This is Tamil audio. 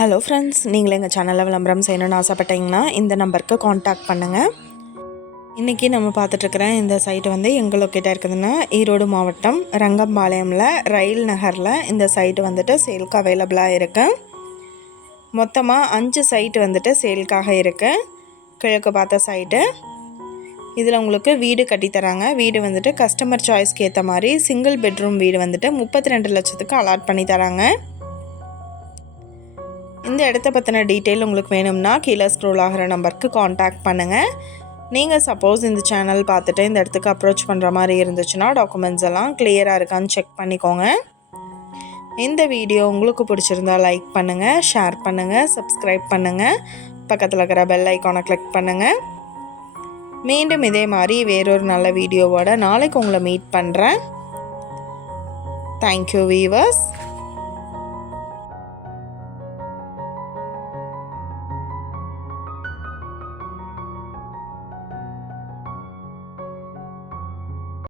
ஹலோ ஃப்ரெண்ட்ஸ், நீங்கள் எங்கள் சேனலில் விளம்பரம் செய்யணும்னு ஆசைப்பட்டீங்கன்னா இந்த நம்பருக்கு காண்டாக்ட் பண்ணுங்கள். இன்றைக்கி நம்ம பார்த்துட்ருக்குற இந்த சைட்டு வந்து எங்கே லொக்கேட்டாக இருக்குதுன்னா ஈரோடு மாவட்டம் ரங்கம்பாளையமில் ரயில் நகரில் இந்த சைட்டு வந்துட்டு சேலுக்கு அவைலபிளாக இருக்குது. மொத்தமாக 5 சைட்டு வந்துட்டு சேலுக்காக இருக்குது. கிழக்கு பார்த்த சைட்டு. இதில் உங்களுக்கு வீடு கட்டித்தராங்க. வீடு வந்துட்டு கஸ்டமர் சாய்ஸ்க்கு ஏற்ற மாதிரி சிங்கிள் பெட்ரூம் வீடு வந்துட்டு 32 லட்சத்துக்கு அலாட் பண்ணி தராங்க. இந்த இடத்த பற்றின டீட்டெயில் உங்களுக்கு வேணும்னா கீழே ஸ்க்ரோல் ஆகிற நம்பருக்கு காண்டாக்ட் பண்ணுங்கள். நீங்கள் சப்போஸ் இந்த சேனல் பார்த்துட்டு இந்த இடத்துக்கு அப்ரோச் பண்ணுற மாதிரி இருந்துச்சுன்னா டாக்குமெண்ட்ஸ் எல்லாம் கிளியராக இருக்கான்னு செக் பண்ணிக்கோங்க. இந்த வீடியோ உங்களுக்கு பிடிச்சிருந்தா லைக் பண்ணுங்கள், ஷேர் பண்ணுங்கள், சப்ஸ்கிரைப் பண்ணுங்கள், பக்கத்தில் இருக்கிற பெல் ஐக்கானை கிளிக் பண்ணுங்கள். மீண்டும் இதே மாதிரி வேறொரு நல்ல வீடியோவோட நாளைக்கு உங்களை மீட் பண்ணுறேன். Thank you viewers.